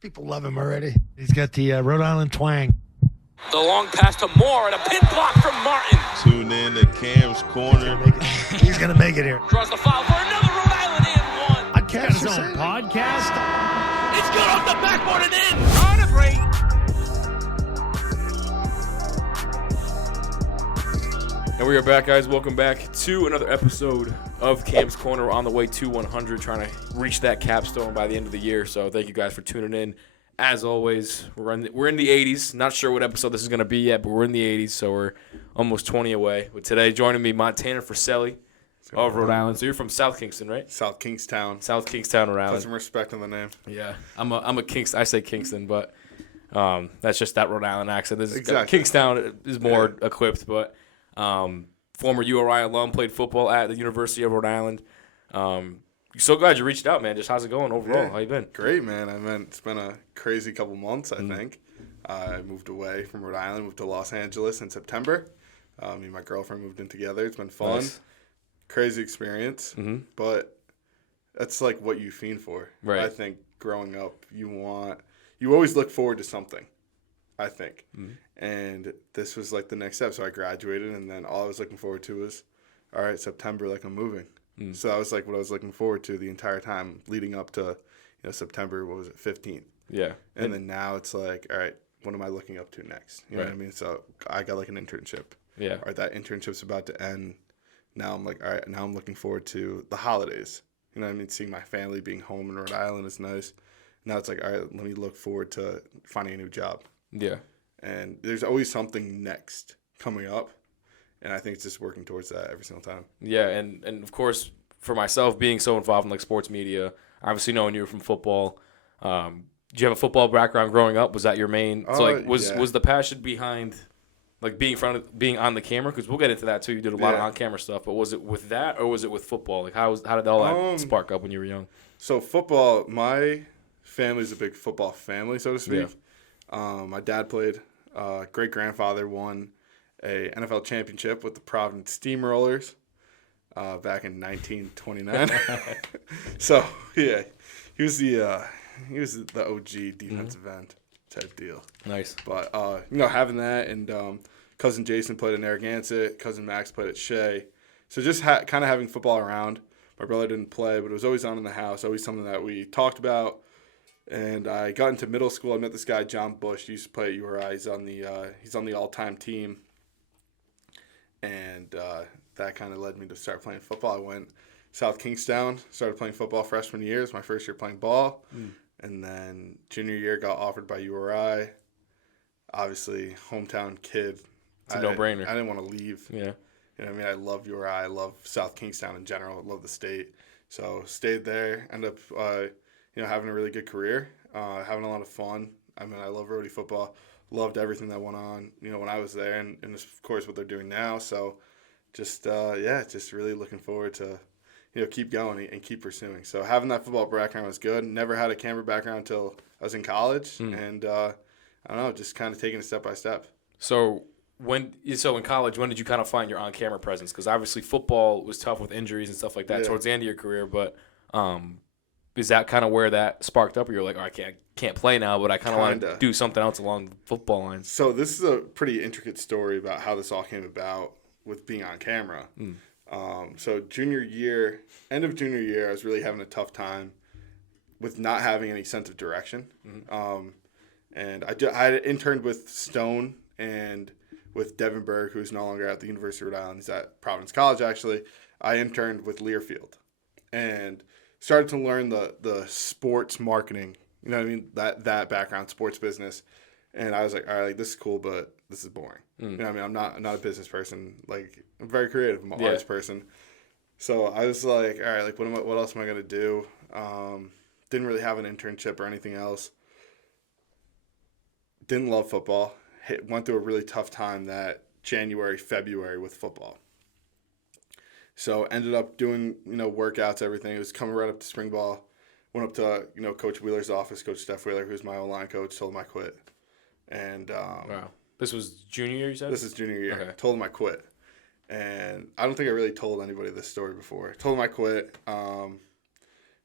People love him already. He's got the Rhode Island twang. The long pass to Moore and a pin block from Martin. Tune in to Cam's Corner. He's going to make it here. Draws the foul for another Rhode Island and one. He's got his own podcast. It's good off the backboard and in. On a break. And we are back, guys. Welcome back to another episode of Cam's Corner. We're on the way to 100, trying to reach that capstone by the end of the year. So thank you guys for tuning in. As always, we're in the 80s. Not sure what episode this is going to be yet, but we're in the 80s, so we're almost 20 away. But today, joining me, Montaner Fresilli of Rhode Island. So you're from South Kingston, right? South Kingstown. South Kingstown, Rhode Island. Put some respect on the name. Yeah, I'm a Kingston. I say Kingston, but that's just that Rhode Island accent. Exactly. Kingstown is more equipped, but former URI alum, played football at the University of Rhode Island. So glad you reached out, man. Just how's it going overall? How you been? Great, man. It's been a crazy couple months, I think. I moved away from Rhode Island, moved to Los Angeles in September. Me and my girlfriend moved in together. It's been fun. Nice. Crazy experience. But that's like what you fiend for. Right. I think growing up, you always look forward to something, I think. And this was like the next step. So I graduated, and then all I was looking forward to was, all right, September, like I'm moving. So that was like what I was looking forward to the entire time leading up to, September, 15th. Yeah. And then now it's like, all right, what am I looking up to next? You know what I mean? So I got like an internship. Yeah. All right, that internship's about to end. Now I'm like, all right, now I'm looking forward to the holidays. You know what I mean? Seeing my family, being home in Rhode Island is nice. Now it's like, all right, let me look forward to finding a new job. Yeah. And there's always something next coming up. And I think it's just working towards that every single time. Yeah, and of course, for myself, being so involved in like sports media, obviously knowing you were from football, do you have a football background growing up? Was that your main? So like, was the passion behind like being on the camera? Because we'll get into that too. You did a lot of on-camera stuff, but was it with that or was it with football? Like how did all that spark up when you were young? So football, my family's a big football family, so to speak. Yeah. My dad played. Great grandfather won a NFL championship with the Providence Steamrollers back in 1929. So yeah, he was the OG defensive end type deal. Nice. But having that, and cousin Jason played at Narragansett, cousin Max played at Shea. So just kind of having football around. My brother didn't play, but it was always on in the house. Always something that we talked about. And I got into middle school. I met this guy, John Bush. He used to play at URI. He's on the all-time team. And that kind of led me to start playing football. I went South Kingstown, started playing football freshman year. It was my first year playing ball. And then junior year got offered by URI. Obviously, hometown kid. It's a no-brainer. I didn't want to leave. Yeah. You know what I mean? I love URI. I love South Kingstown in general. I love the state. So stayed there. Ended up having a really good career, having a lot of fun. I mean, I love Rhody football. Loved everything that went on, when I was there, and of course what they're doing now. So, just really looking forward to, keep going and keep pursuing. So having that football background was good. Never had a camera background until I was in college, and I don't know, just kind of taking it step by step. So in college, when did you kind of find your on-camera presence? Because obviously football was tough with injuries and stuff like that towards the end of your career, but is that kind of where that sparked up, or you're like, I can't play now, but I kind of want to do something else along the football lines? So this is a pretty intricate story about how this all came about with being on camera. So end of junior year, I was really having a tough time with not having any sense of direction. And I had interned with Stone and with Devin Berg, who's no longer at the University of Rhode Island. He's at Providence College, actually. I interned with Learfield and started to learn the sports marketing, you know what I mean, that background, sports business. And I was like, all right, like, this is cool, but this is boring. You know what I mean? I'm not a business person. Like, I'm very creative. I'm an artist person. So I was like, all right, like, what else am I going to do? Didn't really have an internship or anything else. Didn't love football. Went through a really tough time that January, February with football. So ended up doing, workouts, everything. It was coming right up to spring ball. Went up to, Coach Wheeler's office, Coach Steph Wheeler, who's my O-line coach, told him I quit. And wow. This was junior year, you said? This is junior year. Okay. Told him I quit. And I don't think I really told anybody this story before. Told him I quit.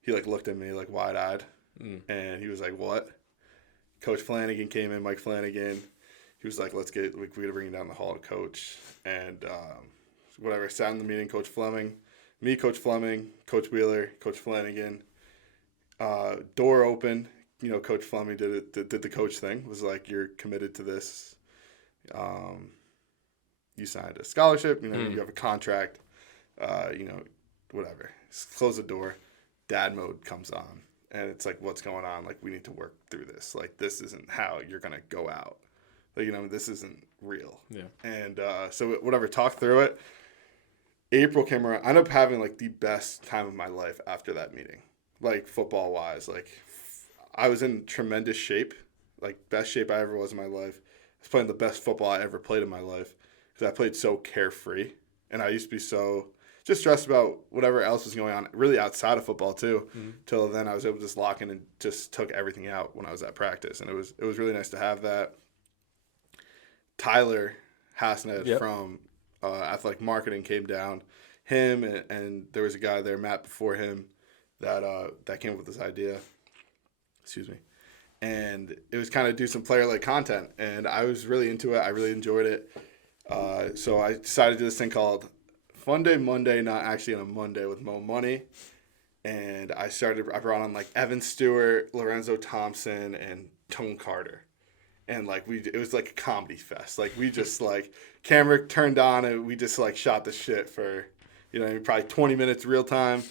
He, looked at me, wide-eyed. And he was like, what? Coach Flanagan came in, Mike Flanagan. He was like, we got to bring you down the hall to coach. And whatever, sat in the meeting, Coach Fleming, Coach Wheeler, Coach Flanagan. Door open. Coach Fleming did the coach thing. Was like, you're committed to this. You signed a scholarship. You have a contract. Whatever. Close the door. Dad mode comes on. And it's like, what's going on? Like, we need to work through this. Like, this isn't how you're going to go out. Like, this isn't real. Yeah. And so whatever, talk through it. April came around. I ended up having, like, the best time of my life after that meeting. Like, football-wise. Like, I was in tremendous shape. Like, best shape I ever was in my life. I was playing the best football I ever played in my life. Because I played so carefree. And I used to be so just stressed about whatever else was going on, really outside of football too. Till then, I was able to just lock in and just took everything out when I was at practice, and it was really nice to have that. Tyler Hasnet from Athletic Marketing came down. Him and there was a guy there, Matt, before him, that came up with this idea. Excuse me. And it was kind of do some player-like content, and I was really into it. I really enjoyed it. So I decided to do this thing called Fun Day Monday, not actually on a Monday, with Mo Money. And I brought on like Evan Stewart, Lorenzo Thompson, and Tone Carter. And like it was like a comedy fest. Like we just like camera turned on and we just like shot the shit for, probably 20 minutes real time,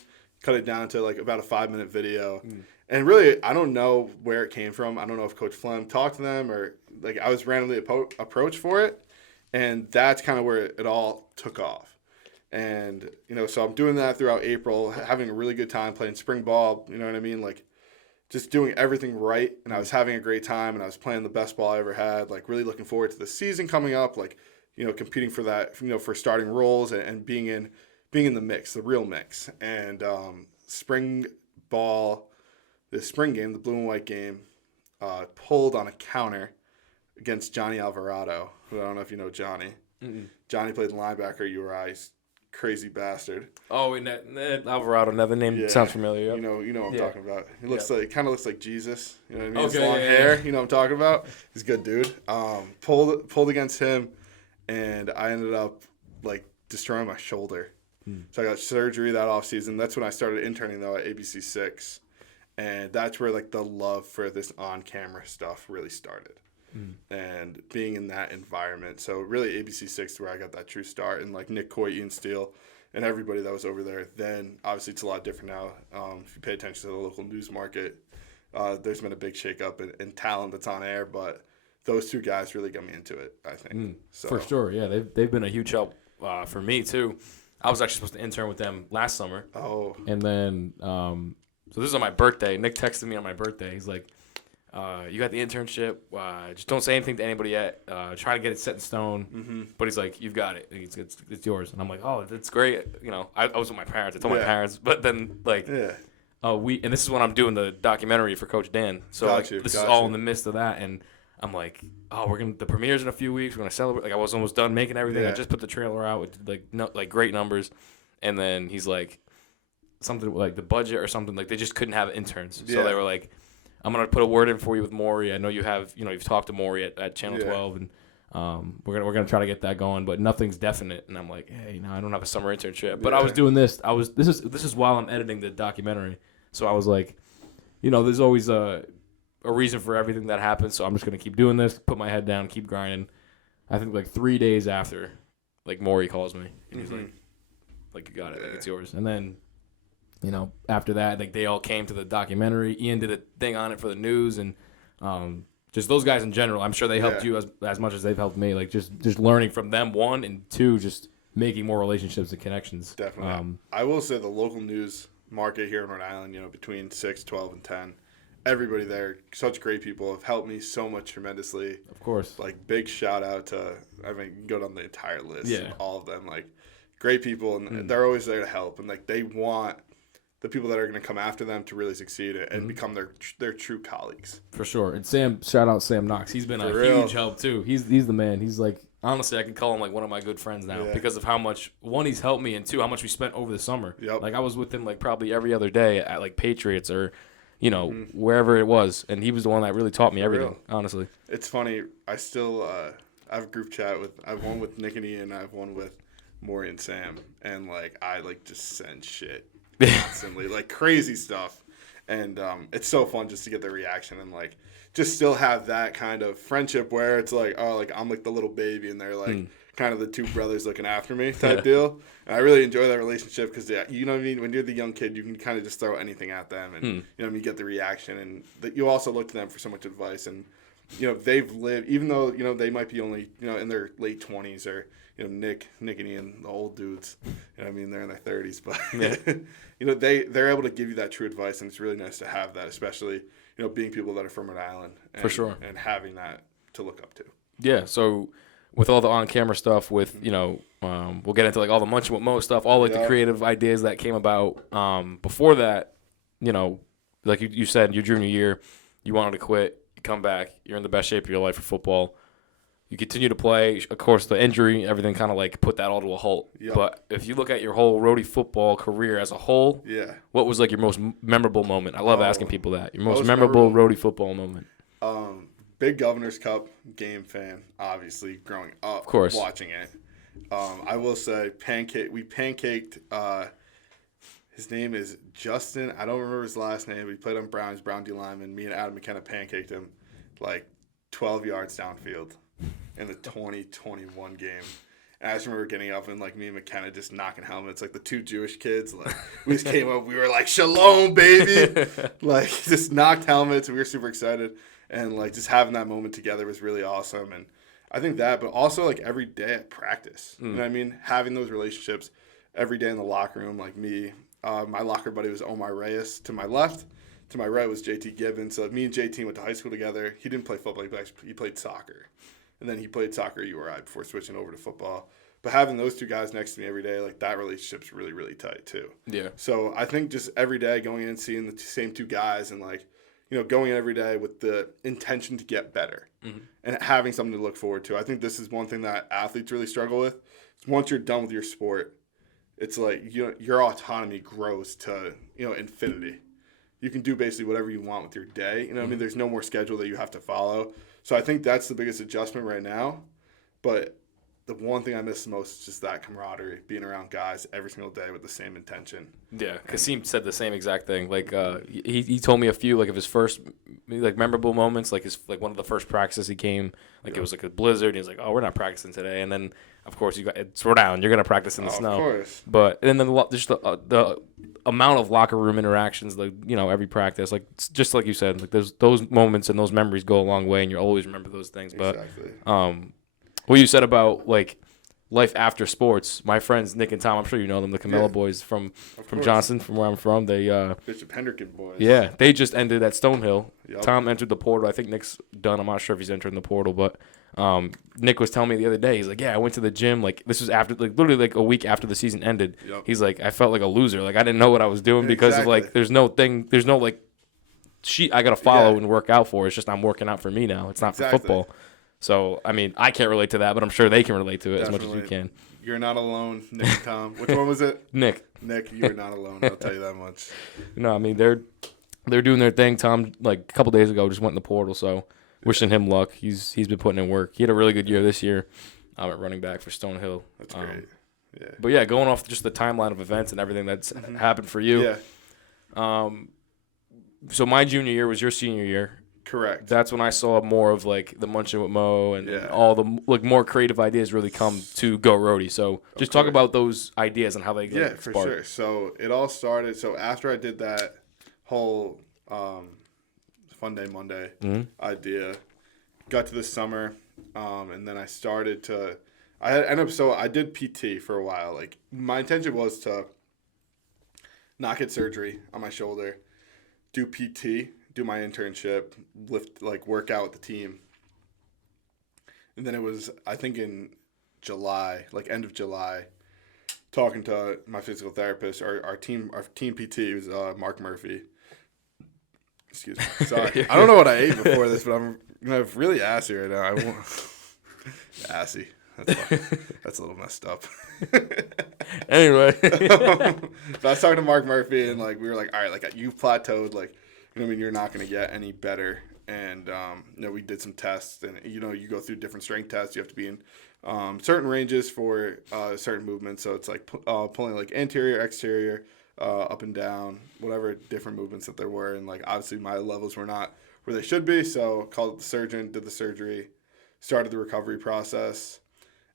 cut it down to like about a 5-minute video. And really, I don't know where it came from. I don't know if Coach Flem talked to them or like I was randomly approached for it. And that's kind of where it all took off. And, so I'm doing that throughout April, having a really good time playing spring ball, you know what I mean? Like, just doing everything right. And I was having a great time, and I was playing the best ball I ever had, like, really looking forward to the season coming up, like, competing for that, for starting roles and being in the mix, the real mix. And spring ball, the spring game, the blue and white game, pulled on a counter against Johnny Alvarado, who I don't know if you know Johnny. Mm-mm. Johnny played linebacker, URI, crazy bastard. Oh, and Alvarado, another name sounds familiar. Yep. You know what I'm talking about. He looks kind of looks like Jesus. You know what I mean? Okay, his long hair. You know what I'm talking about. He's a good dude. Pulled against him, and I ended up like destroying my shoulder. So I got surgery that off season. That's when I started interning though at ABC 6, and that's where like the love for this on camera stuff really started. And being in that environment. So really ABC 6 is where I got that true start. And like Nick Coy, Ian Steele, and everybody that was over there. Then obviously it's a lot different now. If you pay attention to the local news market, there's been a big shakeup in talent that's on air. But those two guys really got me into it, I think. So. For sure, yeah. They've been a huge help for me too. I was actually supposed to intern with them last summer. Oh. And then, so this is on my birthday. Nick texted me on my birthday. He's like, you got the internship. Just don't say anything to anybody yet. Try to get it set in stone. Mm-hmm. But he's like, you've got it. It's yours. And I'm like, oh, that's great. I was with my parents. I told my parents. But then, like, and this is when I'm doing the documentary for Coach Dan. So this is all in the midst of that. And I'm like, oh, the premiere's in a few weeks. We're going to celebrate. Like, I was almost done making everything. Yeah. I just put the trailer out with, like great numbers. And then he's like, something like the budget or something. Like, they just couldn't have interns. So they were like, I'm going to put a word in for you with Maury. I know you've talked to Maury at Channel 12, and we're gonna try to get that going, but nothing's definite. And I'm like, hey, I don't have a summer internship. But I was doing this. This is while I'm editing the documentary. So I was like, there's always a reason for everything that happens. So I'm just gonna keep doing this, put my head down, keep grinding. I think like 3 days after, like Maury calls me and he's like you got it, like it's yours. And then, after that, like they all came to the documentary. Ian did a thing on it for the news, and just those guys in general. I'm sure they helped you as much as they've helped me. Like just learning from them, one, and two, just making more relationships and connections. Definitely. I will say the local news market here in Rhode Island, between 6, 12, and 10, everybody there, such great people, have helped me so much tremendously. Of course. Like big shout out to, you can go down the entire list. Yeah. All of them, like great people, and they're always there to help, and like they want the people that are going to come after them to really succeed and become their true colleagues. For sure. And shout out Sam Knox. He's been huge help too. He's the man. He's like, honestly, I can call him like one of my good friends now because of how much, one, he's helped me, and two, how much we spent over the summer. Yep. Like I was with him like probably every other day at like Patriots or, wherever it was. And he was the one that really taught me everything, real. honestly. It's funny. I still I have a group chat I have one with Nick and Ian. I have one with Maury and Sam. And, like, I, like, just send shit constantly, like, crazy stuff. And it's so fun just to get the reaction and, like, just still have that kind of friendship where it's like, oh, like, I'm, like, the little baby and they're, like, kind of the two brothers looking after me type deal. And I really enjoy that relationship because, you know what I mean? When you're the young kid, you can kind of just throw anything at them and, you get the reaction. And you also look to them for so much advice. And, they've lived, even though, they might be only, in their late 20s or, Nick and Ian, the old dudes, I mean, they're in their 30s. But, they're able to give you that true advice. And it's really nice to have that, especially, being people that are from Rhode Island. And, for sure. And having that to look up to. Yeah, so with all the on-camera stuff, with, we'll get into, like, all the Munching with Mo stuff, all, like, the creative ideas that came about. Before that, like you said, your junior year, you wanted to quit, you come back, you're in the best shape of your life for football. You continue to play. Of course, the injury, everything kind of, like, put that all to a halt. Yep. But if you look at your whole roadie football career as a whole, what was, like, your most memorable moment? I love asking people that. Your most memorable roadie football moment. Big Governor's Cup game fan, obviously, growing up, of course, watching it. I will say, we pancaked, his name is Justin. I don't remember his last name. We played on Brown's Brown D lineman. Me and Adam McKenna pancaked him, like, 12 yards downfield in the 2021 game. And I just remember getting up and, like, me and McKenna just knocking helmets. Like, the two Jewish kids, like, we just came up. We were like, shalom, baby. Like, just knocked helmets. We were super excited. And, like, just having that moment together was really awesome. And I think that, but also, like, every day at practice. You know what I mean? Having those relationships every day in the locker room, like me. My locker buddy was Omar Reyes to my left. To my right was JT Gibbons. So me and JT went to high school together. He didn't play football. He played soccer. And then he played soccer at URI before switching over to football. But having those two guys next to me every day, like, that relationship's really, really tight, too. Yeah. So I think just every day going in and seeing the same two guys and, like, going in every day with the intention to get better and having something to look forward to. I think this is one thing that athletes really struggle with. Once you're done with your sport, it's like your autonomy grows to, infinity. You can do basically whatever you want with your day. I mean, there's no more schedule that you have to follow. So I think that's the biggest adjustment right now. But the one thing I miss the most is just that camaraderie, being around guys every single day with the same intention. Yeah, Kasim said the same exact thing. Like, he told me a few, like, of his first, like, memorable moments. Like, one of the first practices he came, like, it was like a blizzard. And he was like, oh, we're not practicing today. And then, of course, it's Rhode Island. You're going to practice in the snow. Of course. But, and then just the amount of locker room interactions, like, every practice, like, just like you said, like, those moments and those memories go a long way, and you always remember those things. Exactly. But, what you said about, like, life after sports, my friends Nick and Tom, I'm sure you know them, the Camella boys from Johnson, from where I'm from. They Bishop Hendricken boys. Yeah, they just ended at Stonehill. Yep. Tom entered the portal. I think Nick's done. I'm not sure if he's entering the portal, but Nick was telling me the other day. He's like, yeah, I went to the gym. Like, this was after, like, literally like a week after the season ended. Yep. He's like, I felt like a loser. Like, I didn't know what I was doing because of, like, there's no like sheet I gotta follow and work out for. It's just I'm working out for me now. It's not for football. So, I mean, I can't relate to that, but I'm sure they can relate to it as much as you can. You're not alone, Nick and Tom. Which one was it? Nick, you're not alone. I'll tell you that much. No, I mean, they're doing their thing. Tom, like, a couple days ago, just went in the portal, so wishing him luck. He's been putting in work. He had a really good year this year at running back for Stonehill. That's great. Yeah. But, yeah, going off just the timeline of events and everything that's happened for you. Yeah. So my junior year was your senior year. Correct. That's when I saw more of, like, the Munching with Mo and all the, like, more creative ideas really come to Go Roadie. So just talk about those ideas and how they get for sure. So it all started. So after I did that whole Fun Day Monday idea, got to the summer, and then I started to. I did PT for a while. Like, my intention was to not get surgery on my shoulder, do PT. Do my internship, work out with the team. And then it was, I think in July, like end of July, talking to my physical therapist, our team PT was Mark Murphy. Excuse me. Sorry. I don't know what I ate before this, but I'm really assy right now. Assy. That's a little messed up. Anyway. But I was talking to Mark Murphy, and, like, we were like, all right, like, you've plateaued, like, you're not going to get any better. And, we did some tests, and, you go through different strength tests. You have to be in certain ranges for certain movements. So it's like pulling like anterior, exterior, up and down, whatever different movements that there were. And like, obviously my levels were not where they should be. So called the surgeon, did the surgery, started the recovery process.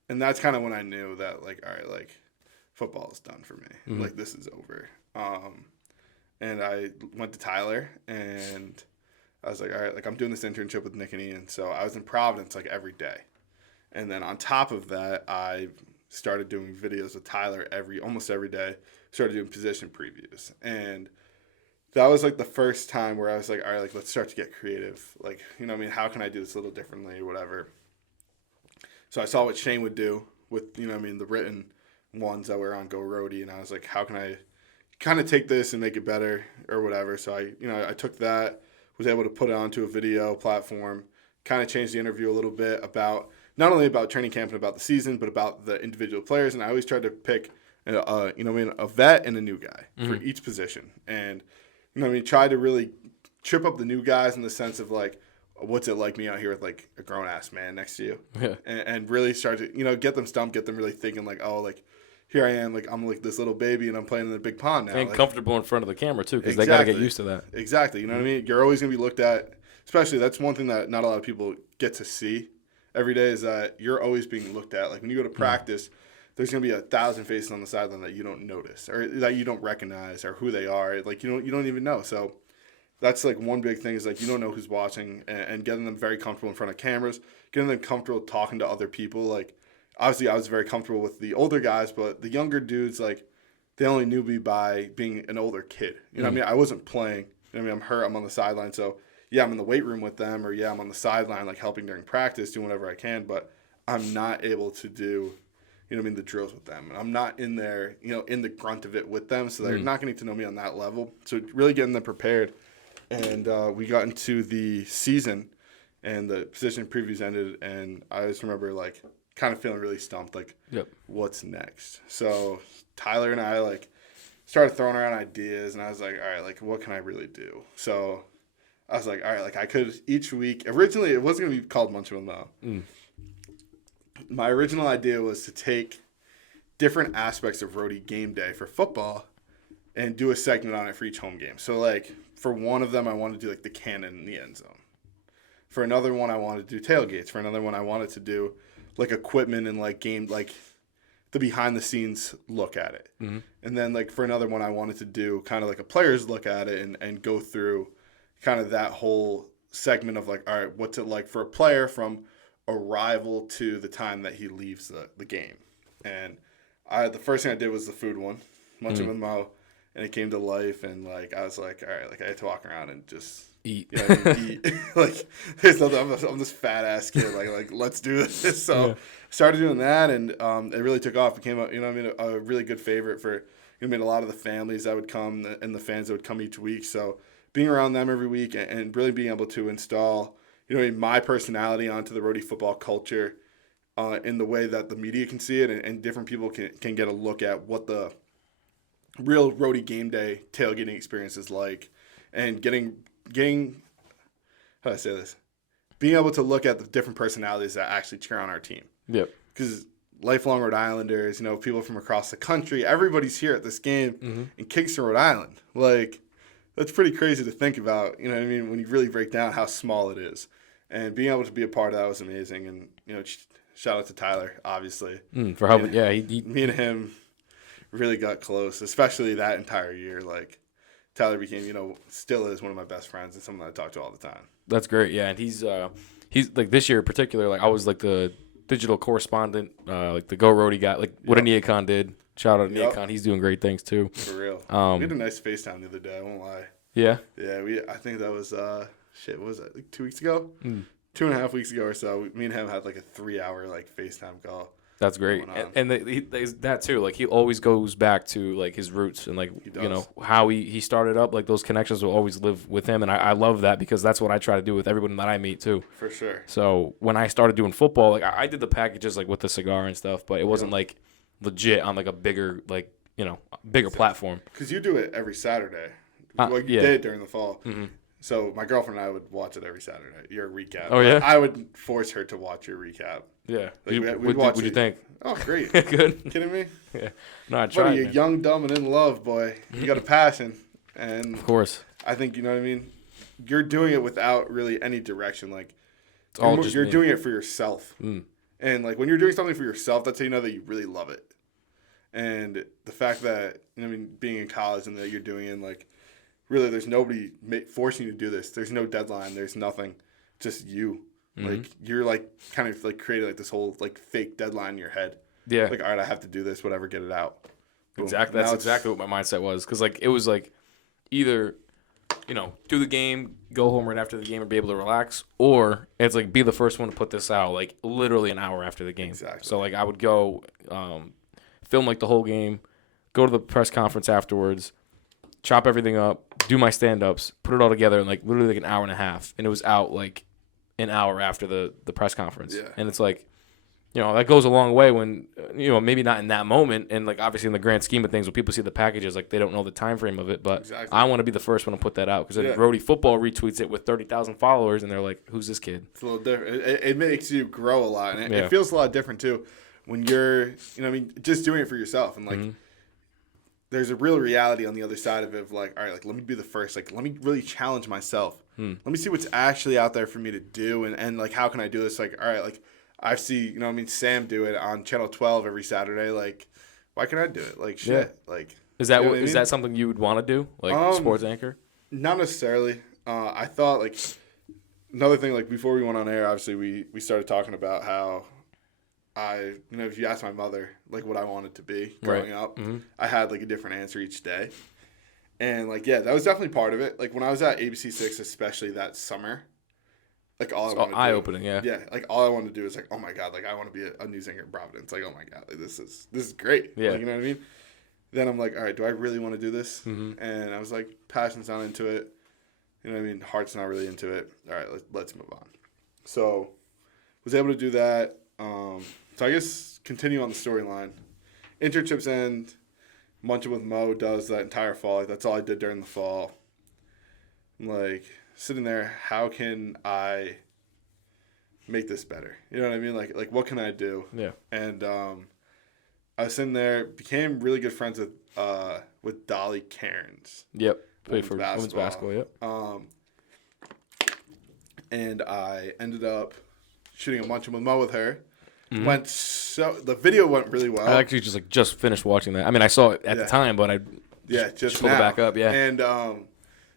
And that's kind of when I knew that, like, all right, like, football is done for me. Mm-hmm. Like, this is over. And I went to Tyler, and I was like, all right, like, I'm doing this internship with Nick and Ian. So I was in Providence, like, every day. And then on top of that, I started doing videos with Tyler almost every day. Started doing position previews. And that was, like, the first time where I was like, all right, like, let's start to get creative. Like, how can I do this a little differently or whatever? So I saw what Shane would do with, the written ones that were on Go Roadie, and I was like, how can I kind of take this and make it better or whatever? So I took that, was able to put it onto a video platform, kind of changed the interview a little bit about, not only about training camp and about the season, but about the individual players. And I always tried to pick, a vet and a new guy for each position. And, try to really trip up the new guys in the sense of, like, what's it like me out here with, like, a grown-ass man next to you? Yeah. And really start to, get them stumped, get them really thinking, like, oh, like, here I am, like, I'm, like, this little baby, and I'm playing in a big pond now. And like, comfortable in front of the camera, too, because exactly. they got to get used to that. Exactly. You know what I mean? You're always going to be looked at, especially that's one thing that not a lot of people get to see every day is that you're always being looked at. Like, when you go to practice, there's going to be 1,000 faces on the sideline that you don't notice or that you don't recognize or who they are. Like, you don't even know. So that's, like, one big thing is, like, you don't know who's watching and getting them very comfortable in front of cameras, getting them comfortable talking to other people. Like, obviously I was very comfortable with the older guys, but the younger dudes, like, they only knew me by being an older kid. You know what I mean? I wasn't playing. You know what I mean? I'm hurt. I'm on the sideline. So, yeah, I'm in the weight room with them or, yeah, I'm on the sideline, like, helping during practice, doing whatever I can, but I'm not able to do, the drills with them. And I'm not in there, in the grunt of it with them, so they're not going to know me on that level. So really getting them prepared. And we got into the season, and the position previews ended, and I just remember, like, kind of feeling really stumped, like, what's next? So Tyler and I, like, started throwing around ideas, and I was like, all right, like, what can I really do? So I was like, all right, like, I could each week – originally, it wasn't going to be called Munch Will Know. My original idea was to take different aspects of Roadie game day for football and do a segment on it for each home game. So, like, for one of them, I wanted to do, like, the cannon in the end zone. For another one, I wanted to do tailgates. For another one, I wanted to do, like, equipment and, like, game, like, the behind-the-scenes look at it. And then, like, for another one, I wanted to do kind of like a player's look at it and go through kind of that whole segment of, like, all right, what's it like for a player from arrival to the time that he leaves the game. And the first thing I did was the food one, Munching with Mo. And it came to life, and, like, I was like, all right, like, I had to walk around and just eat. Eat. Like, there's nothing. I'm this fat ass kid. Like, let's do this. So started doing that, and it really took off. Became a really good favorite for a lot of the families that would come and the fans that would come each week. So being around them every week and really being able to install my personality onto the Roadie football culture in the way that the media can see it, and different people can get a look at what the real Roadie game day tailgating experience is like, and getting how do I say this? Being able to look at the different personalities that actually cheer on our team. Yep. Because lifelong Rhode Islanders, people from across the country, everybody's here at this game in Kingstown, Rhode Island. Like, that's pretty crazy to think about, when you really break down how small it is. And being able to be a part of that was amazing. And, shout out to Tyler, obviously. For helping, me and him really got close, especially that entire year. Like, Tyler became, still is one of my best friends and someone that I talk to all the time. That's great, yeah. And he's like, this year in particular, like, I was like the digital correspondent, like the Go Roadie guy, like what a Neocon did. Shout out to Neocon. He's doing great things too. For real. We had a nice FaceTime the other day, I won't lie. Yeah? Yeah, I think that was, what was that, like 2 weeks ago? 2.5 weeks ago or so, me and him had like a 3-hour like FaceTime call. That's great. And that too, like, he always goes back to, like, his roots and, like, how he started up. Like, those connections will always live with him, and I love that because that's what I try to do with everyone that I meet too. For sure. So when I started doing football, like, I did the packages, like, with the cigar and stuff, but it wasn't like legit on, like, a bigger, like, bigger platform. Because you do it every Saturday. You did during the fall. So my girlfriend and I would watch it every Saturday. Your recap. Oh, yeah? I would force her to watch your recap. Yeah. Like, What'd you think? Oh, great. Good. Kidding me? Yeah. No, I Buddy, tried. you're young, dumb, and in love, boy. You got a passion. And Of course. I think, you know what I mean? You're doing it without really any direction. Like, It's all just you're me. doing it for yourself. Mm. And, like, when you're doing something for yourself, that's how you know that you really love it. And the fact that, you know what I mean, being in college and that you're doing it, like, really, there's nobody forcing you to do this. There's no deadline. There's nothing. Just you. Mm-hmm. Like, you're, like, kind of, like, creating, like, this whole, like, fake deadline in your head. Yeah. Like, all right, I have to do this, whatever, get it out. Boom. Exactly. Now That's it's- exactly what my mindset was. Because, like, it was, like, either, you know, do the game, go home right after the game, and be able to relax, or it's, like, be the first one to put this out, like, literally an hour after the game. Exactly. So, like, I would go film, like, the whole game, go to the press conference afterwards, chop everything up, do my stand-ups, put it all together in, like, literally, like, an hour and a half. And it was out, like, an hour after the press conference. Yeah. And it's, like, you know, that goes a long way when, you know, maybe not in that moment. And, like, obviously in the grand scheme of things, when people see the packages, like, they don't know the time frame of it. But Exactly. I want to be the first one to put that out. Because then Yeah. Rhodey Football retweets it with 30,000 followers, and they're like, who's this kid? It's a little different. It makes you grow a lot. And Yeah. it feels a lot different, too, when you're, you know what I mean, just doing it for yourself. And, like, there's a real reality on the other side of it of, like, all right, like, let me be the first. Like, let me really challenge myself. Let me see what's actually out there for me to do. And like, how can I do this? Like, all right, like, I see, you know what I mean, Sam do it on Channel 12 every Saturday. Like, why can't I do it? Like, shit. Yeah. Like, Is that you know what, I is mean? that something you would want to do? Like, sports anchor? Not necessarily. I thought, like, another thing, like, before we went on air, obviously, we started talking about how you know, if you ask my mother, like, what I wanted to be growing up, I had, like, a different answer each day. And, like, yeah, that was definitely part of it. Like, when I was at ABC6, especially that summer, like, all I wanted to do. Eye-opening, yeah. Yeah, like, all I wanted to do is, like, oh, my God, like, I want to be a news anchor in Providence. Like, oh, my God, like, this is great. Yeah. Like, you know what I mean? Then I'm like, all right, do I really want to do this? And I was like, passion's not into it. You know what I mean? Heart's not really into it. All right, let's move on. So, was able to do that. So I guess continue on the storyline. Internships end. Munching with Mo does that entire fall. Like, that's all I did during the fall. I'm like, sitting there, how can I make this better? You know what I mean? Like what can I do? Yeah. And I was sitting there, became really good friends with Dolly Cairns. Yep. Played Women's for women's basketball, yep. And I ended up shooting a Munching with Mo with her. The video went really well. I actually just finished watching that. I mean, I saw it at the time, but I just pulled now. it back up, yeah. And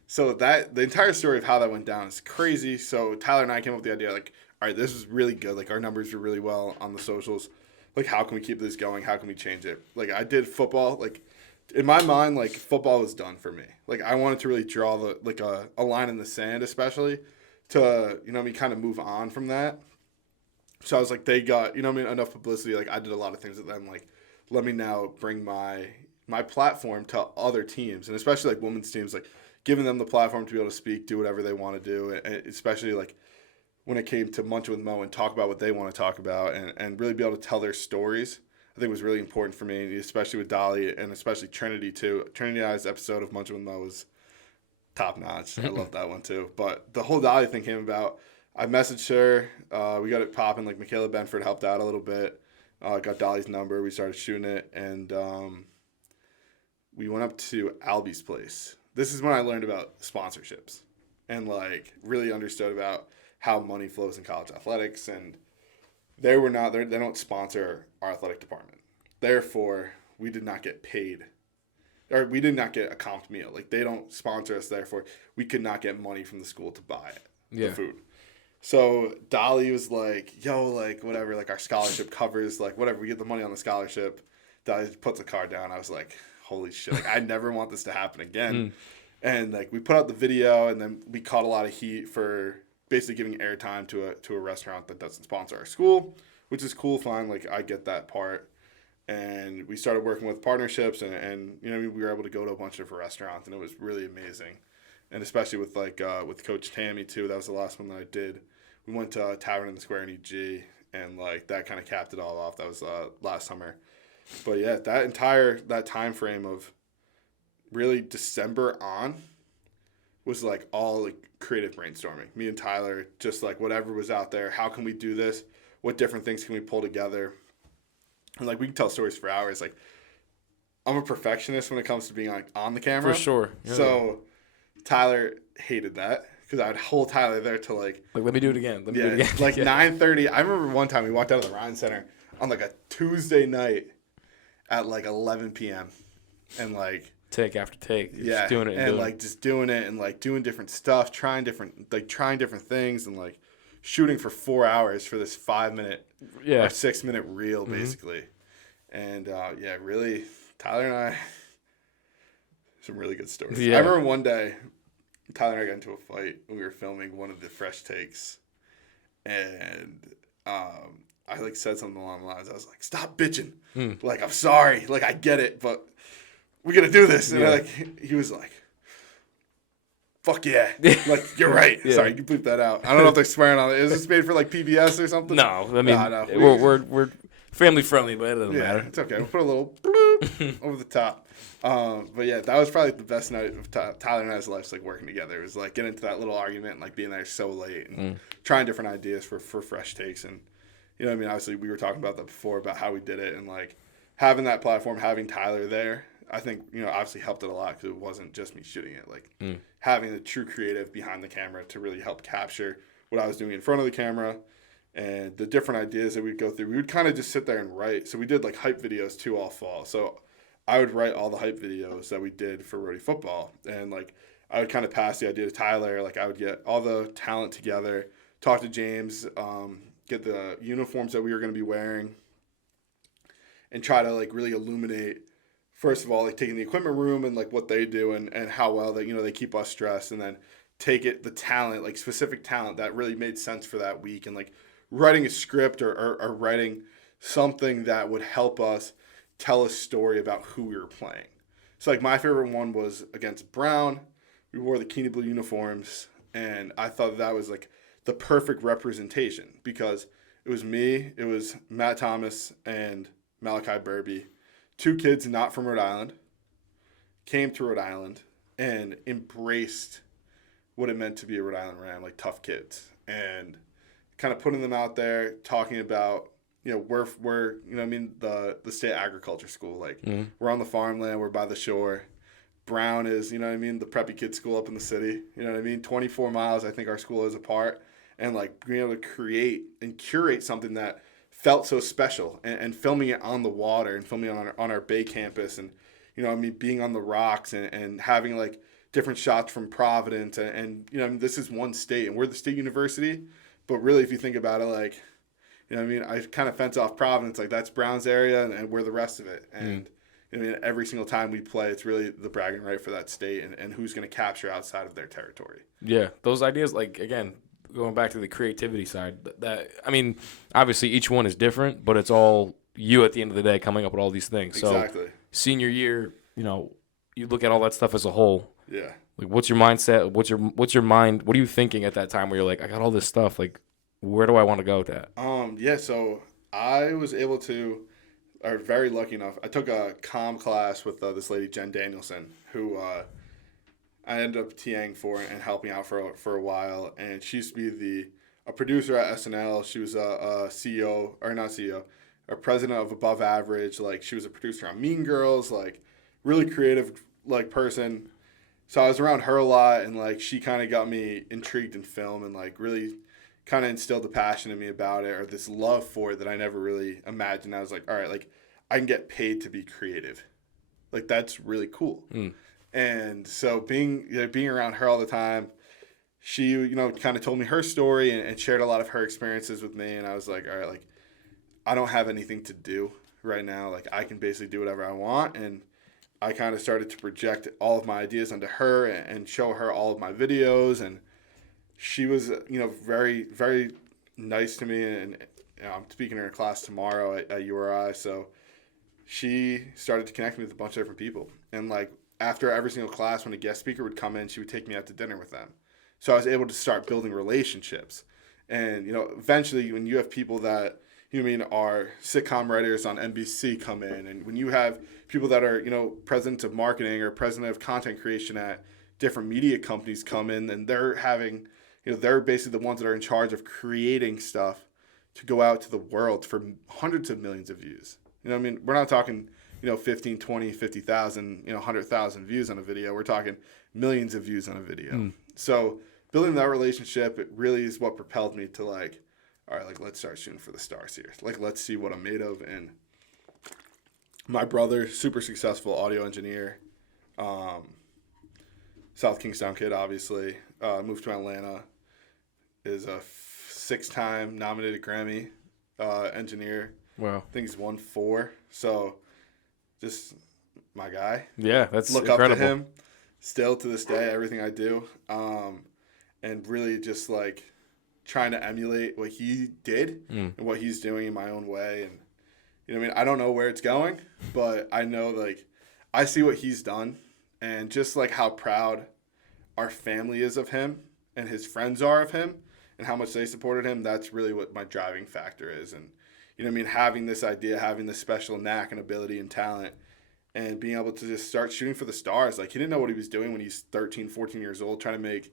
so the entire story of how that went down is crazy. So Tyler and I came up with the idea, like, all right, this is really good. Like, our numbers are really well on the socials. Like, how can we keep this going? How can we change it? Like, I did football. Like, in my mind, like, football was done for me. Like, I wanted to really draw a line in the sand, especially to, you know what I mean, kind of move on from that. So I was like, they got, you know what I mean, enough publicity. Like, I did a lot of things with them. Like, let me now bring my platform to other teams, and especially, like, women's teams, like, giving them the platform to be able to speak, do whatever they want to do, and especially, like, when it came to Munch with Mo and talk about what they want to talk about and really be able to tell their stories, I think was really important for me, especially with Dolly and especially Trinity, too. Trinity and I's episode of Munch with Mo was top-notch. I love that one, too. But the whole Dolly thing came about. I messaged her. We got it popping. Like, Michaela Benford helped out a little bit. Got Dolly's number. We started shooting it. And we went up to Albie's place. This is when I learned about sponsorships and, like, really understood about how money flows in college athletics. And they don't sponsor our athletic department. Therefore, we did not get paid. Or we did not get a comped meal. Like, they don't sponsor us. Therefore, we could not get money from the school to buy it, the food. So Dolly was like, yo, like, whatever, like, our scholarship covers, like, whatever, we get the money on the scholarship. Dolly puts the card down. I was like, holy shit, like, I never want this to happen again. And, like, we put out the video, and then we caught a lot of heat for basically giving airtime to a restaurant that doesn't sponsor our school, which is cool, fine, like, I get that part. And we started working with partnerships, and you know, we were able to go to a bunch of different restaurants, and it was really amazing. And especially with, like, with Coach Tammy, too, that was the last one that I did. We went to Tavern in the Square in EG, and, like, that kind of capped it all off. That was last summer. But, yeah, that time frame of really December on was, like, all, like, creative brainstorming. Me and Tyler, just like whatever was out there, how can we do this? What different things can we pull together? And like we can tell stories for hours. Like I'm a perfectionist when it comes to being like on the camera. For sure. Yeah. So Tyler hated that because I would hold Tyler there till like let me do it again. Let me do it again. Like 9:30. I remember one time we walked out of the Ryan Center on like a Tuesday night at like 11 p.m. and like take after take. Just doing it and like just doing it and like doing different stuff, trying different things and like shooting for 4 hours for this 5-minute or 6-minute reel basically. And really Tyler and I some really good stories. I remember one day Tyler and I got into a fight when we were filming one of the fresh takes, and I like said something along the lines. I was like, "Stop bitching! Like I'm sorry, like I get it, but we gotta do this." And he was like, "Fuck yeah!" Like you're right. Sorry, you can bleep that out. I don't know if they're swearing on it. Is this made for like PBS or something? No, I mean no. We're family friendly, but it doesn't matter. It's okay. We'll put a little bloop over the top. But yeah, that was probably the best night of Tyler and I's life, like working together. It was like getting into that little argument and like being there so late and trying different ideas for fresh takes. And you know what I mean? Obviously, we were talking about that before about how we did it and like having that platform, having Tyler there, I think, you know, obviously helped it a lot because it wasn't just me shooting it. Like having the true creative behind the camera to really help capture what I was doing in front of the camera and the different ideas that we'd go through. We would kind of just sit there and write. So we did like hype videos too all fall. So I would write all the hype videos that we did for Rhodey football. And like I would kind of pass the idea to Tyler. Like I would get all the talent together, talk to James, get the uniforms that we were going to be wearing, and try to like really illuminate, first of all, like taking the equipment room and like what they do and how well that, you know, they keep us stressed, and then take it, the talent, like specific talent that really made sense for that week, and like writing a script or writing something that would help us tell a story about who we were playing. So like my favorite one was against Brown. We wore the Keene Blue uniforms, and I thought that was like the perfect representation because it was me, it was Matt Thomas and Malachi Burby, two kids not from Rhode Island, came to Rhode Island and embraced what it meant to be a Rhode Island Ram, like tough kids, and kind of putting them out there, talking about, you know, we're you know what I mean, the state agriculture school, like we're on the farmland, we're by the shore. Brown is, you know what I mean, the preppy kid school up in the city, you know what I mean, 24 miles I think our school is apart, and like being able to create and curate something that felt so special, and filming it on the water and filming it on our Bay campus, and you know what I mean, being on the rocks and having like different shots from Providence, and you know, I mean, this is one state and we're the state university, but really if you think about it, like, you know what I mean, I kind of fence off Providence, like that's Brown's area and we're the rest of it, and I mean, every single time we play, it's really the bragging right for that state and who's going to capture outside of their territory. Yeah, those ideas, like, again, going back to the creativity side, that I mean, obviously each one is different, but it's all you at the end of the day coming up with all these things. Exactly. So senior year, you know, you look at all that stuff as a whole. Yeah. Like, what's your mindset? What's your mind? What are you thinking at that time where you're like, I got all this stuff. Like, where do I want to go with that? Yeah. So I was able to, or very lucky enough, I took a comm class with this lady, Jen Danielson, who I ended up TAing for and helping out for a while. And she used to be a producer at SNL. She was a CEO, or not CEO, a president of Above Average. Like, she was a producer on Mean Girls, like, really creative, like, person. So I was around her a lot, and, like, she kind of got me intrigued in film and, like, really kind of instilled the passion in me about it, or this love for it that I never really imagined. I was like, all right, like, I can get paid to be creative. Like, that's really cool. And so being around her all the time, she, you know, kind of told me her story and shared a lot of her experiences with me. And I was like, all right, like, I don't have anything to do right now. Like, I can basically do whatever I want. And I kind of started to project all of my ideas onto her and show her all of my videos. And she was, you know, very, very nice to me. And you know, I'm speaking in her class tomorrow at URI. So she started to connect me with a bunch of different people. And, like, after every single class, when a guest speaker would come in, she would take me out to dinner with them. So I was able to start building relationships. And, you know, eventually when you have people that, you know what I mean, are sitcom writers on NBC come in, and when you have people that are, you know, president of marketing or president of content creation at different media companies come in and they're having, they're basically the ones that are in charge of creating stuff to go out to the world for hundreds of millions of views. We're not talking, 15, 20, 50,000, 100,000 views on a video. We're talking millions of views on a video. So building that relationship, it really is what propelled me to all right, let's start shooting for the stars here. Let's see what I'm made of. And my brother, super successful audio engineer, South Kingstown kid, obviously, moved to Atlanta, is a 6-time nominated Grammy engineer. Wow. I think he's won 4. So just my guy. Yeah, that's Look incredible. up to him still to this day, everything I do. And really just trying to emulate what he did and what he's doing in my own way. And, I don't know where it's going, but I know, I see what he's done and just, how proud our family is of him and his friends are of him and how much they supported him. That's really what my driving factor is. And, having this idea, having this special knack and ability and talent and being able to just start shooting for the stars. He didn't know what he was doing when he's 13, 14 years old, trying to make,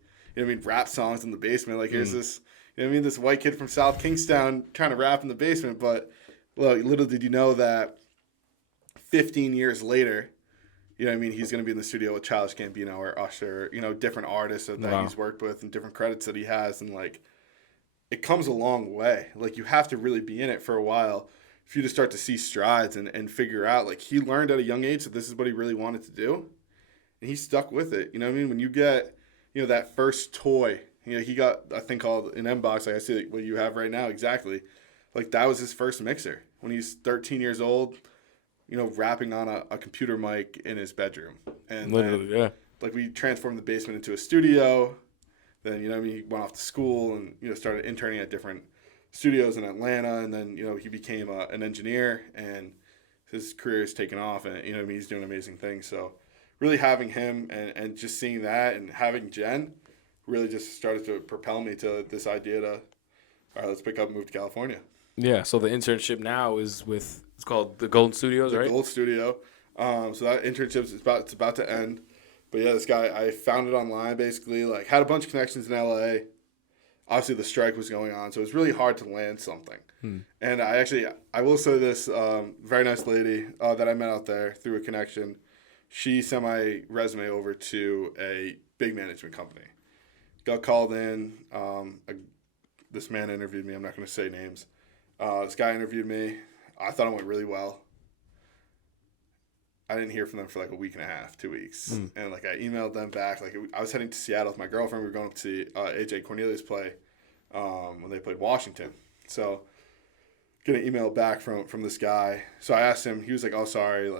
rap songs in the basement. Here's this, this white kid from South Kingstown trying to rap in the basement. But, little did you know that 15 years later, he's going to be in the studio with Childish Gambino or Usher, different artists that he's worked with and different credits that he has. And, it comes a long way. You have to really be in it for a while for you to start to see strides and figure out. He learned at a young age that this is what he really wanted to do. And he stuck with it. When you get, that first toy, he got a thing called an M-Box. I see what you have right now. Exactly. That was his first mixer when he's 13 years old, rapping on a computer mic in his bedroom. And literally, yeah. We transformed the basement into a studio. Then, he went off to school and, started interning at different studios in Atlanta. And then, he became an engineer and his career has taken off and, he's doing amazing things. So really having him and just seeing that and having Jen really just started to propel me to this idea to, all right, let's pick up and move to California. Yeah. So the internship now is it's called the Golden Studios, right? The Gold Studio. So that internship is about to end. But yeah, this guy, I found it online basically, had a bunch of connections in LA. Obviously the strike was going on, so it was really hard to land something. And I will say this, very nice lady that I met out there through a connection. She sent my resume over to a big management company. Got called in. This man interviewed me. I'm not going to say names. This guy interviewed me. I thought it went really well. I didn't hear from them for a week and a half, 2 weeks. And I emailed them back. I was heading to Seattle with my girlfriend. We were going up to see AJ Cornelius play when they played Washington. So get an email back from this guy. So I asked him. He was like, "Oh, sorry,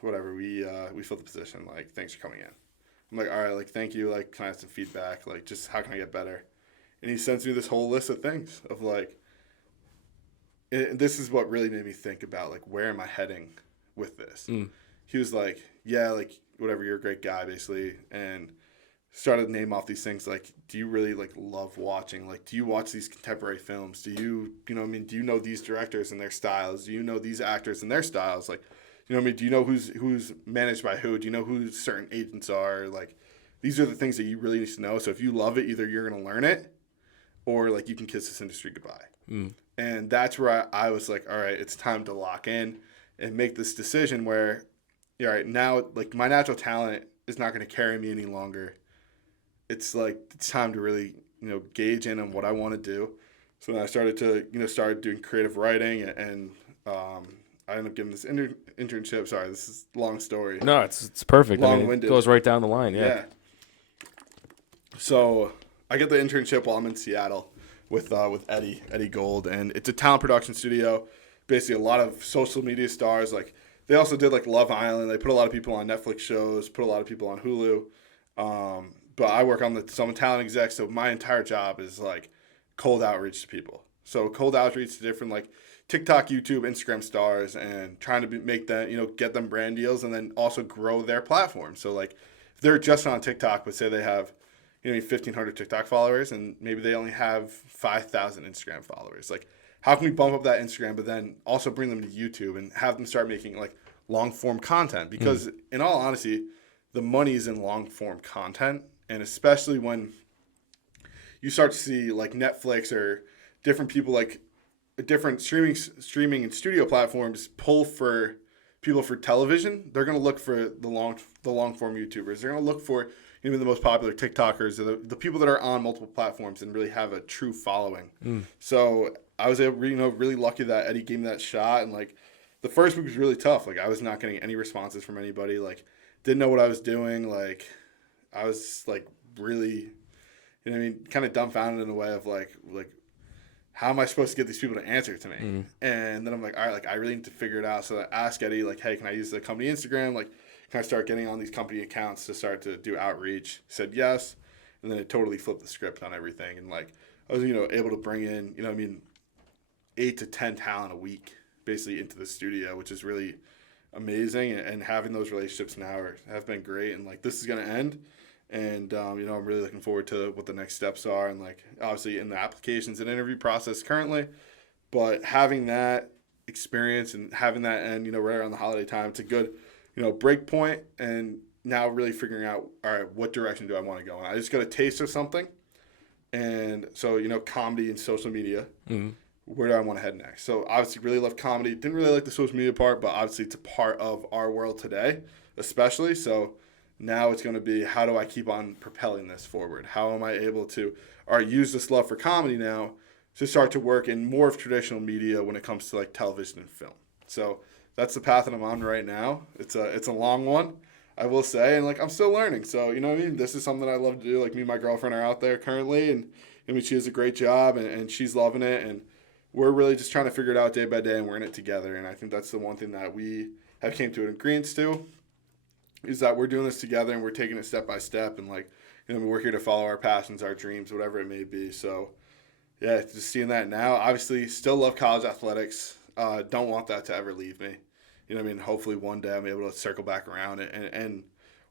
whatever. We filled the position. Thanks for coming in." I'm like, "All right, thank you. Can I have some feedback? Just how can I get better?" And he sends me this whole list of things of and this is what really made me think about where am I heading with this. He was like, "Yeah, whatever, you're a great guy," basically, and started to name off these things do you really love watching? Do you watch these contemporary films? Do you do you know these directors and their styles? Do you know these actors and their styles? Do you know who's managed by who? Do you know who certain agents are? These are the things that you really need to know. So if you love it, either you're gonna learn it, or you can kiss this industry goodbye. And that's where I was all right, it's time to lock in and make this decision where, all right, now my natural talent is not going to carry me any longer. It's it's time to really gauge in on what I want to do. So then I started to start doing creative writing and I ended up getting this internship. Sorry, this is a long story. No, it's perfect. Long-winded. It goes right down the line. Yeah. So I get the internship while I'm in Seattle with Eddie Gold, and it's a talent production studio. Basically, a lot of social media stars. They also did Love Island. They put a lot of people on Netflix shows, put a lot of people on Hulu. But I work on some talent exec, so my entire job is cold outreach to people. So cold outreach to different TikTok, YouTube, Instagram stars, and trying to make them get them brand deals, and then also grow their platform. So if they're just on TikTok, but say they have 1,500 TikTok followers, and maybe they only have 5,000 Instagram followers. How can we bump up that Instagram, but then also bring them to YouTube and have them start making long form content? Because in all honesty, the money is in long form content And especially when you start to see like Netflix or different people, like different streaming and studio platforms pull for people for television, they're going to look for the long form YouTubers. They're going to look for even the most popular TikTokers, or the people that are on multiple platforms and really have a true following. So I was able, really lucky that Eddie gave me that shot. And like the first week was really tough. Like I was not getting any responses from anybody. Like didn't know what I was doing. Like I was like really, kind of dumbfounded in a way of like how am I supposed to get these people to answer to me? And then I'm like, all right, like I really need to figure it out. So I asked Eddie, like, hey, can I use the company Instagram? Like, can I start getting on these company accounts to start to do outreach? He said yes. And then it totally flipped the script on everything. And like I was, able to bring in, 8 to 10 talent a week basically into the studio, which is really amazing. And having those relationships now have been great. And like this is going to end. And, I'm really looking forward to what the next steps are, and like obviously in the applications and interview process currently, but having that experience and having that end, right around the holiday time, it's a good, break point. And now really figuring out, all right, what direction do I want to go in? I just got a taste of something. And so, comedy and social media, where do I want to head next? So obviously really love comedy. Didn't really like the social media part, but obviously it's a part of our world today, especially. So now it's going to be, how do I keep on propelling this forward? How am I able to use this love for comedy now to start to work in more of traditional media when it comes to like television and film? So that's the path that I'm on right now. It's a long one, I will say, and like I'm still learning. So this is something I love to do. Like me and my girlfriend are out there currently, and she does a great job, and she's loving it, and we're really just trying to figure it out day by day, and we're in it together. And I think that's the one thing that we have came to an agreement to, is that we're doing this together and we're taking it step by step, and like, we're here to follow our passions, our dreams, whatever it may be. So yeah, just seeing that now, obviously still love college athletics. Don't want that to ever leave me. Hopefully one day I'm able to circle back around and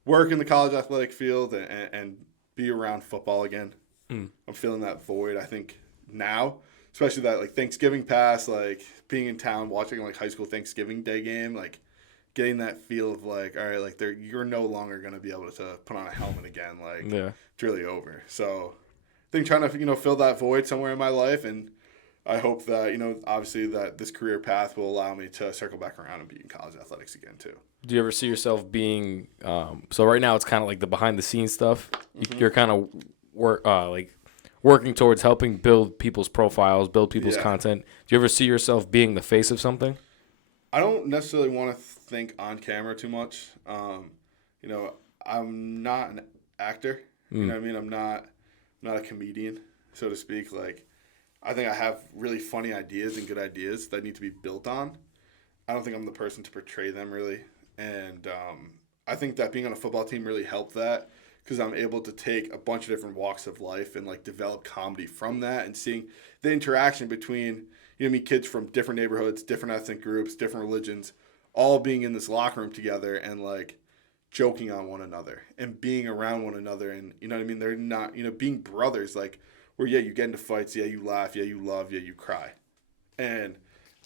work in the college athletic field and be around football again. I'm feeling that void, I think, now, especially that like Thanksgiving pass, like being in town, watching like high school Thanksgiving Day game, like getting that feel of like, all right, like you're no longer going to be able to put on a helmet again. Like, It's really over. So I think trying to, fill that void somewhere in my life. And I hope that, obviously that this career path will allow me to circle back around and be in college athletics again too. Do you ever see yourself being, so right now it's kind of like the behind the scenes stuff. You're kind of working towards helping build people's profiles, build people's content. Do you ever see yourself being the face of something? I don't necessarily want to think on camera too much. I'm not an actor. I'm not a comedian, so to speak. Like, I think I have really funny ideas and good ideas that need to be built on. I don't think I'm the person to portray them really. And I think that being on a football team really helped that, because I'm able to take a bunch of different walks of life and like develop comedy from that, and seeing the interaction between kids from different neighborhoods, different ethnic groups, different religions, all being in this locker room together and like joking on one another and being around one another. And they're not, being brothers, like where, you get into fights. Yeah, you laugh. Yeah, you love. Yeah, you cry. And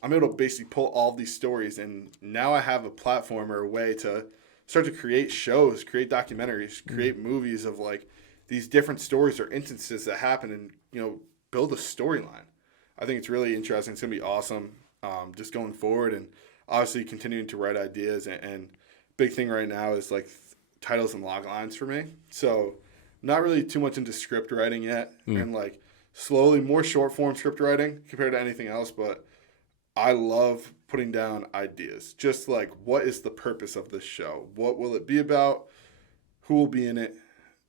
I'm able to basically pull all these stories. And now I have a platform or a way to start to create shows, create documentaries, create movies of like these different stories or instances that happen, and, build a storyline. I think it's really interesting. It's going to be awesome just going forward, and obviously continuing to write ideas. And big thing right now is like titles and log lines for me. So not really too much into script writing yet, and like slowly more short form script writing compared to anything else. But I love putting down ideas. Just like, what is the purpose of this show? What will it be about? Who will be in it?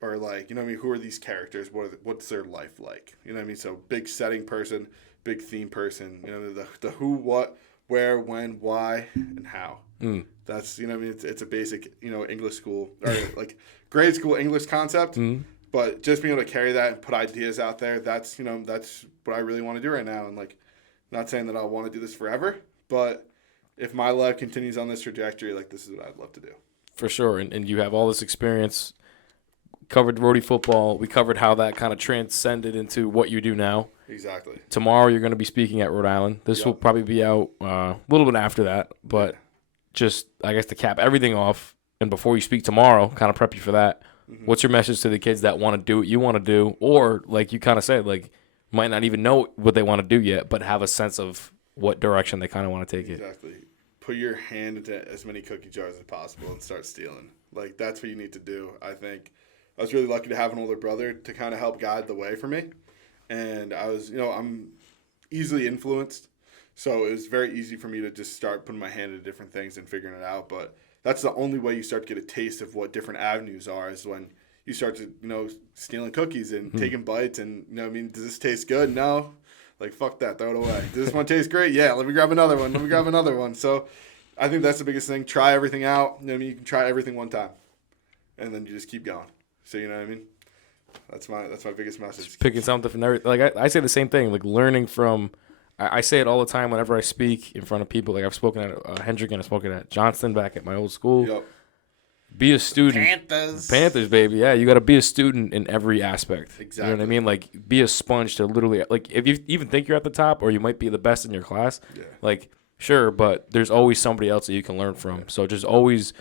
Or like, who are these characters? What's their life like? So big setting person, big theme person, the who, what, where, when, why, and how. That's, it's a basic, English school or like grade school English concept, but just being able to carry that and put ideas out there, that's what I really want to do right now. And like, not saying that I want to do this forever, but if my life continues on this trajectory, like this is what I'd love to do. For sure. And you have all this experience, covered roadie football. We covered how that kind of transcended into what you do now. Exactly. Tomorrow you're going to be speaking at Rhode Island. This will probably be out a little bit after that, but just, I guess, to cap everything off, and before you speak tomorrow, kind of prep you for that. What's your message to the kids that want to do what you want to do, or like you kind of said, like might not even know what they want to do yet, but have a sense of what direction they kind of want to take it. Exactly. Put your hand into as many cookie jars as possible and start stealing. Like, that's what you need to do. I think I was really lucky to have an older brother to kind of help guide the way for me. And I was, I'm easily influenced. So it was very easy for me to just start putting my hand into different things and figuring it out. But that's the only way you start to get a taste of what different avenues are, is when you start to, stealing cookies and taking bites and, does this taste good? No. Like, fuck that. Throw it away. Does this one taste great? Yeah, let me grab another one. So I think that's the biggest thing. Try everything out. You can try everything one time. And then you just keep going. So, you know what I mean? That's my biggest message. Just picking something from everything. Like, I say the same thing. Like, learning from – I say it all the time whenever I speak in front of people. Like, I've spoken at Hendrick and I've spoken at Johnston back at my old school. Yep. Be a student. Panthers, baby. Yeah, you got to be a student in every aspect. Exactly. You know what I mean? Like, be a sponge to literally, like, if you even think you're at the top or you might be the best in your class, like, sure, but there's always somebody else that you can learn from. So just always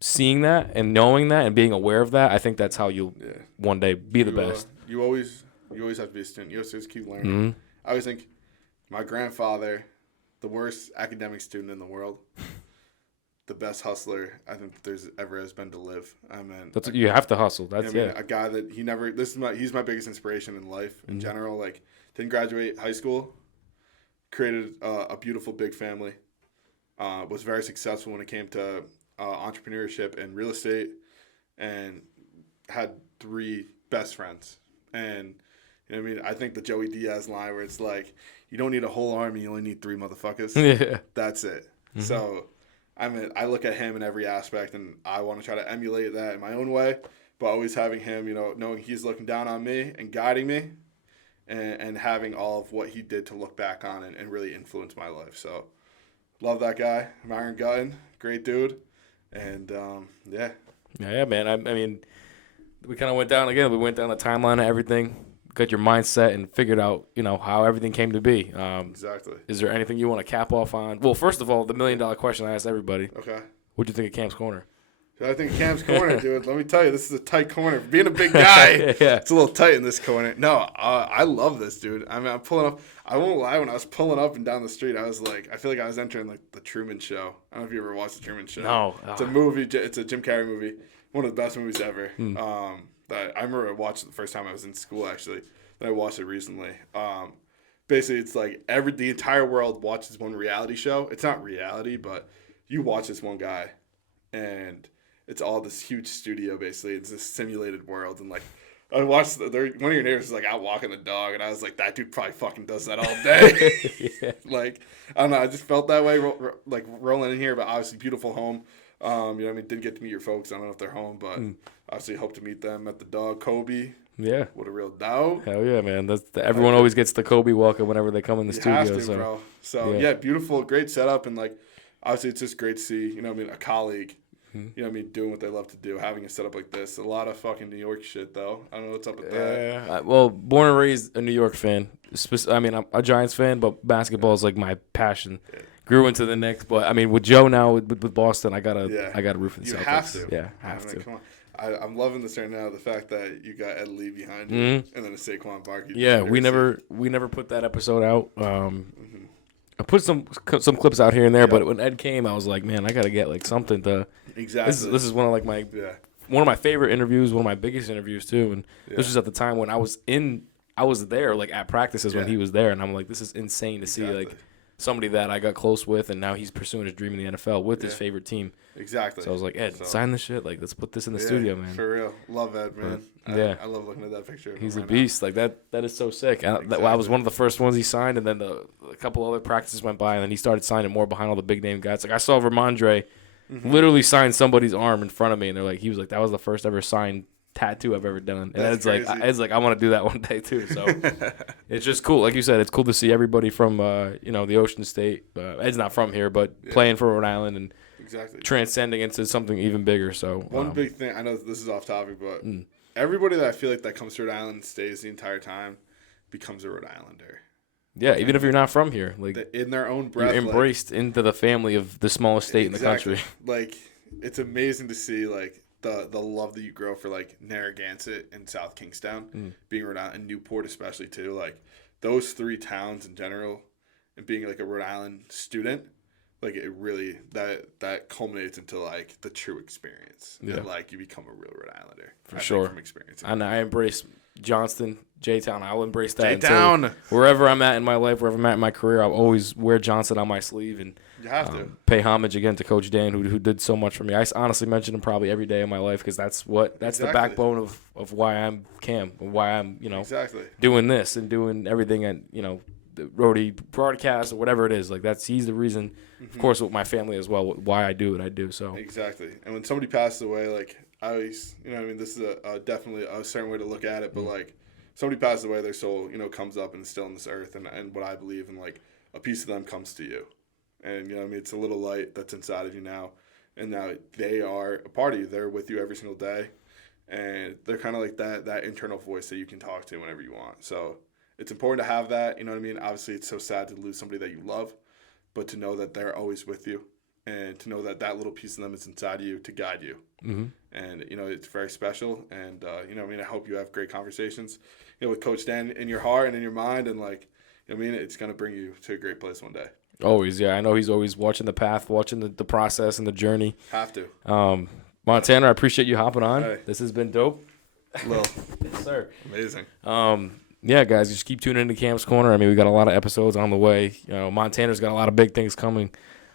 seeing that and knowing that and being aware of that, I think that's how you'll one day be the best. You always have to be a student. You always have to keep learning. Mm-hmm. I always think my grandfather, the worst academic student in the world, the best hustler I think there's ever has been to live. I mean, that's you have to hustle. That's a guy that he's my biggest inspiration in life in general. Like, didn't graduate high school, created a beautiful big family, was very successful when it came to entrepreneurship and real estate, and had 3 best friends. And I think the Joey Diaz line where it's like, you don't need a whole army, you only need 3 motherfuckers. Yeah, that's it. Mm-hmm. So I look at him in every aspect, and I want to try to emulate that in my own way, but always having him, knowing he's looking down on me and guiding me, and having all of what he did to look back on and really influence my life. So love that guy, Myron Gutton, great dude, and yeah, man. I mean, we kind of went down again. We went down the timeline of everything. Got your mindset and figured out, how everything came to be. Exactly. Is there anything you want to cap off on? Well, first of all, the $1 million question I asked everybody. Okay. What'd you think of Cam's Corner? I think of Cam's Corner, dude. Let me tell you, this is a tight corner. Being a big guy, It's a little tight in this corner. No, I love this, dude. I mean, I'm pulling up. I won't lie. When I was pulling up and down the street, I was like, I feel like I was entering like the Truman Show. I don't know if you ever watched the Truman Show. No. It's a movie. It's a Jim Carrey movie. One of the best movies ever. That I remember I watched it the first time I was in school, actually. Then I watched it recently. Basically, it's like the entire world watches one reality show. It's not reality, but you watch this one guy, and it's all this huge studio. Basically, it's this simulated world, and like I watched one of your neighbors was like out walking the dog, and I was like, that dude probably fucking does that all day. Like, I don't know, I just felt that way, like rolling in here. But obviously, beautiful home. Didn't get to meet your folks. I don't know if they're home, but obviously hope to meet them. Met the dog, Kobe. Yeah. What a real dog. Hell yeah, man. Everyone always gets the Kobe welcome whenever they come in the studio. Have to, bro. So, yeah, beautiful, great setup. And, like, obviously it's just great to see, a colleague, doing what they love to do, having a setup like this. A lot of fucking New York shit, though. I don't know what's up with that. Yeah. Well, born and raised a New York fan. I'm a Giants fan, but basketball is, like, my passion. Yeah. Grew into the Knicks. But, I mean, with Joe now, with Boston, I gotta root for the Celtics. You have to. Yeah, have to. Come on. I'm loving this right now. The fact that you got Ed Lee behind you, and then a Saquon Barkley. Yeah, we never put that episode out. I put some clips out here and there, but when Ed came, I was like, man, I got to get like something to. Exactly. This is one of like one of my favorite interviews, one of my biggest interviews too, and this was at the time when I was there like at practices when he was there, and I'm like, this is insane to see like somebody that I got close with, and now he's pursuing his dream in the NFL with his favorite team. Exactly. So I was like, Ed, sign this shit. Like, let's put this in the studio, man. For real. Love Ed, man. I love looking at that picture. He's a beast. Like, that is so sick. I was one of the first ones he signed, and then a couple other practices went by, and then he started signing more behind all the big-name guys. Like, I saw Vermondre literally sign somebody's arm in front of me, and he was like, that was the first ever signed tattoo I've ever done. And Ed's like, I want to do that one day too. So it's just cool. Like you said, it's cool to see everybody from the Ocean State. Ed's not from here, but playing for Rhode Island and transcending into something even bigger. So one big thing, I know this is off topic, but everybody that I feel like that comes to Rhode Island and stays the entire time becomes a Rhode Islander. Yeah, even if you're not from here, like in their own breath, you're embraced into the family of the smallest state in the country. Like, it's amazing to see like the love that you grow for like Narragansett and South Kingstown, being Rhode Island and Newport especially too, like those 3 towns in general, and being like a Rhode Island student, like it really that culminates into like the true experience. Yeah. And like you become a real Rhode Islander. For sure. From experience. And I embrace Johnston, J-Town. I'll embrace that. J-Town. Wherever I'm at in my life, wherever I'm at in my career, I'll always wear Johnston on my sleeve and you have to pay homage again to Coach Dan, who did so much for me. I honestly mention him probably every day of my life because that's the backbone of why I'm Cam, and why I'm doing this and doing everything at the roadie broadcast or whatever it is. Like he's the reason, of course, with my family as well, why I do what I do. So exactly. And when somebody passes away, like I always, this is definitely a certain way to look at it, but like somebody passes away, their soul, comes up and is still on this earth, and what I believe in, like a piece of them comes to you, and it's a little light that's inside of you now, and now they are a part of you. They're with you every single day, and they're kind of like that internal voice that you can talk to whenever you want. So it's important to have that. Obviously, it's so sad to lose somebody that you love, but to know that they're always with you, and to know that little piece of them is inside of you to guide you. Mm-hmm. And, it's very special. And, I hope you have great conversations, with Coach Dan in your heart and in your mind. And, it's going to bring you to a great place one day. Always, yeah. I know he's always watching the path, watching the process and the journey. Have to. Montaner, I appreciate you hopping on. Hey. This has been dope. Well, yes, sir. Amazing. Yeah, guys, just keep tuning into Cam's Corner. We got a lot of episodes on the way. Montaner's got a lot of big things coming.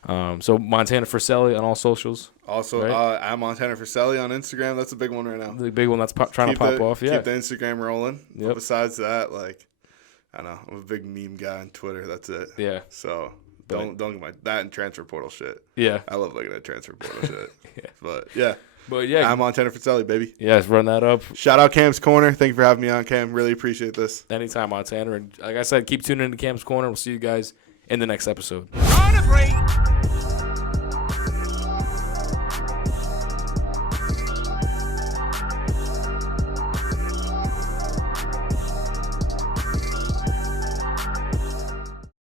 So Montaner Fresilli on all socials. Also, right? I'm Montaner Fresilli on Instagram. That's a big one right now. The big one that's trying to pop off. Yeah. Keep the Instagram rolling. Yep. But besides that, I don't know. I'm a big meme guy on Twitter. That's it. Yeah. So don't get that and transfer portal shit. Yeah. I love looking at transfer portal shit. Yeah. But yeah, I'm Montaner Fresilli, baby. Yeah, let's run that up. Shout out Cam's Corner. Thank you for having me on, Cam. Really appreciate this. Anytime, Montaner. And like I said, keep tuning into Cam's Corner. We'll see you guys in the next episode. On a break.